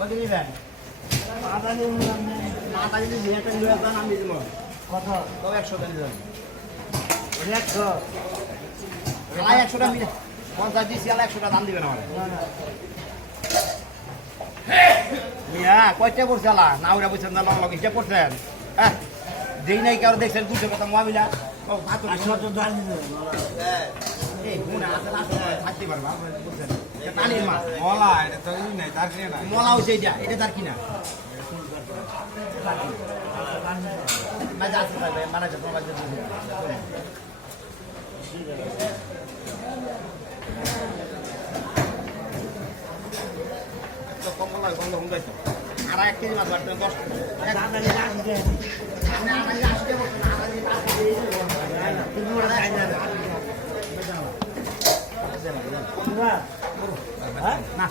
কত নিবেন মাথা যদি 2 টাকা নিয়ে যান আমি দিব কত তবে 100 টাকা নিবেন 100 আলাই 100 টাকা নিয়ে 50 দিছি আলাই 100 টাকা দাম দিবেন আমারে মিয়া কয়টা পড়ছে আলা না ওরা বুঝছেন না লগ হিসাব করছেন হ্যাঁ দেই নাই কারো দেখছেন 200 টাকা মোবাইলা ও ভাত 800 টাকা দাম দিবেন হ্যাঁ এই গুণ আছে না থাকতে পারবা বুঝছেন পানির মাছ মলা এটা তো নাই তার কিনা নাই মলা হইছে এটা তার কিনা মাঝে আসতে পারবে মানে যখন মাঝে তো কম লাগে বন্ধ হয়ে গেছে আর 1 কেজি মাছ বাড়তে 10 টাকা না